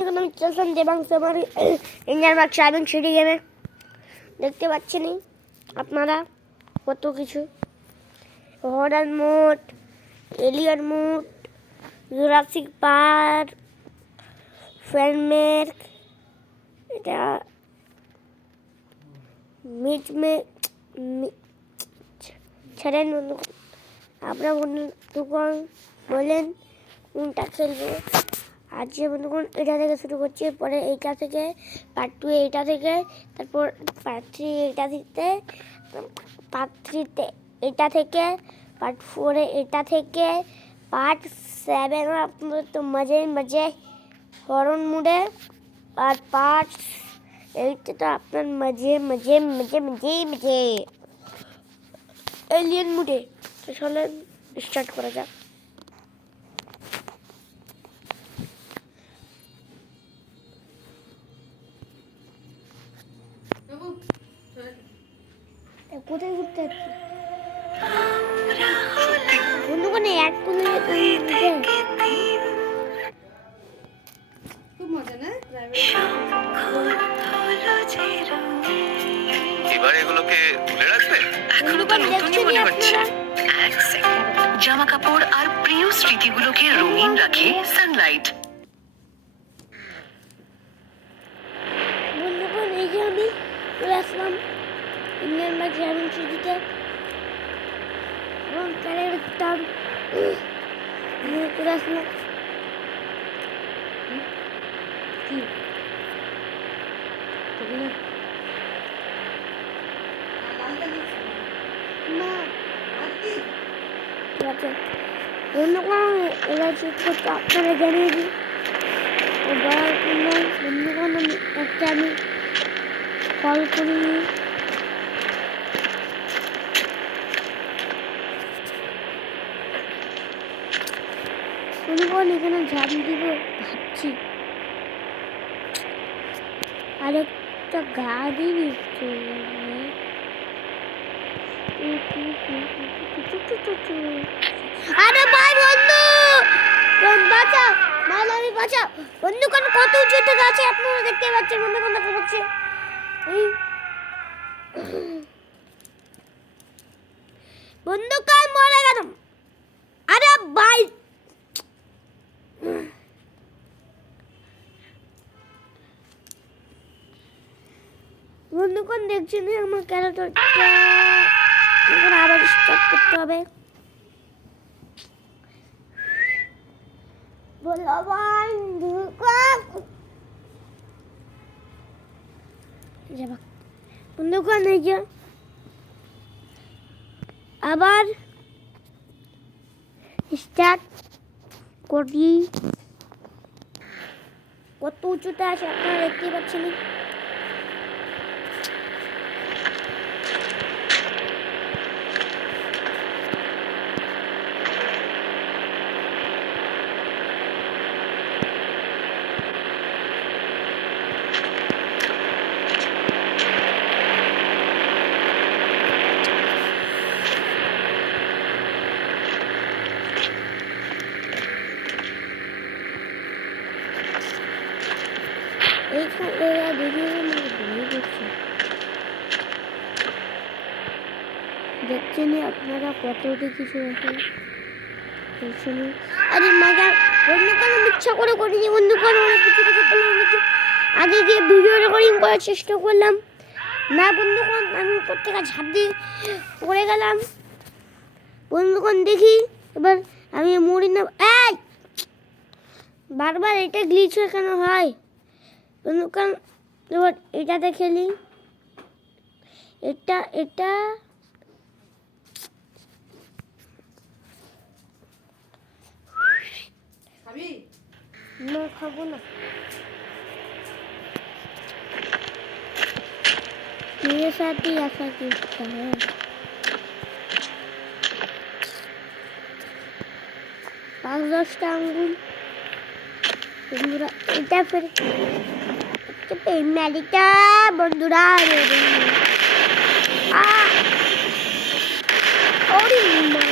আমি চললাম দেবাংশ আমার ইন্ডিয়ান মার্ক সাইবেন সিটি গেমে। দেখতে পাচ্ছেন আপনারা কত কিছু, horror mode, alien mode, Jurassic Park, ফ্রেন্ডমেক, এটা মিটমে ছেড়েন বন্ধুগণ। আপনারা বন্ধুগণ বলেন কোনটা খেলবো। আজ যে বন্ধুগণ এটা থেকে শুরু করছি, পরে এইটা থেকে পার্ট 2 এইটা থেকে, তারপর পার্ট 3 এইটা থেকে, পার্ট 3 এটা থেকে, পার্ট 4 এটা থেকে, পার্ট 7 আপনাদের তো মজে মজে হরন মুডে, আর পার্ট 8 তো আপনার মজে মজে মজে মজে মজে এলিয়েন মুডে। তো চলেন স্টার্ট করা যাক। কোথায় ঘুরতে যাচ্ছি বন্ধুগণ? এক খুব মজা না? এবার এগুলোকে তুলে রাখবে? এখনো তো নতুনই মনে হচ্ছে। এক সেকেন্ড, জামা কাপড় আর প্রিয় স্মৃতিগুলোকে রঙিন রাখে সানলাইট। বন্ধুগণ এই যে আমি চলে আসলাম ইন্ডিয়ান মার্ক সাইবেন সিটিতে এবং ক্যারেক্টার চলে আসলাম। কি না ঠিক আছে বন্ধুগণ, এবার ছোট্ট আপনারা জানিয়ে দিই বলার জন্য। বন্ধুগণ আমি কল করিনি, বন্ধুগণ এখানে ঝাঁপ দিব ভাবছি, আরেকটা গাড়ি নিচ্ছে। আরে ভাই বন্ধু বাঁচা, মালামি বাঁচা। বন্ধুগণ কত উঁচু থেকে আছে আপনারা দেখতে পাচ্ছেন। বন্ধুগণ দেখা পাচ্ছে বন্ধুগণ মরে গেলাম। আরে ভাই বন্ধুগণ দেখছেন আমার ক্যারেক্টারটা এখন আবার স্টার্ট করতে হবে। বন্ধুগণ এই যে আবার স্টার্ট করি। কত উঁচুতে আছে আপনারা দেখতেই পাচ্ছেন। দেখছেন আপনারা কতটি কিছু আছে। আরে মজা বন্ধুগণ আমি ইচ্ছা করে করিনি। বন্ধুগণ অনেক কিছু কিছু আগে গিয়ে ভিডিও রেকর্ডিং করার চেষ্টা করলাম না। বন্ধুগণ আমি উপর থেকে ঝাঁপ দিয়ে পড়ে গেলাম। বন্ধুগণ দেখি এবার আমি মরি না। এই বারবার এটা গ্লিচ হয়ে কেন হয় বন্ধুগণ? এবার এটাতে খেলি, এটা এটা না খাবো না। मेरे साथ ही ऐसा करता है। 5-10টা আঙ্গুল বন্ধুরা। এটা ফের মেলিটা বন্ধুরা। ওরে মা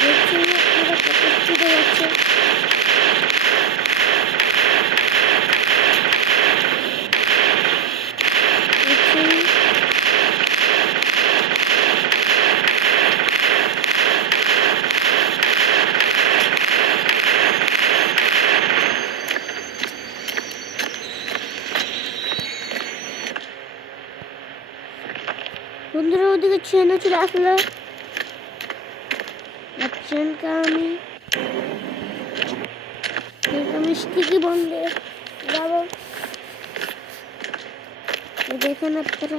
দেখছি আপনারা কত বন্ধুরা ওদিকে ট্রেনে চলে আসলো। ট্রেনকে আমি স্টিকি বন্ধে যাবো। দেখেন আপনারা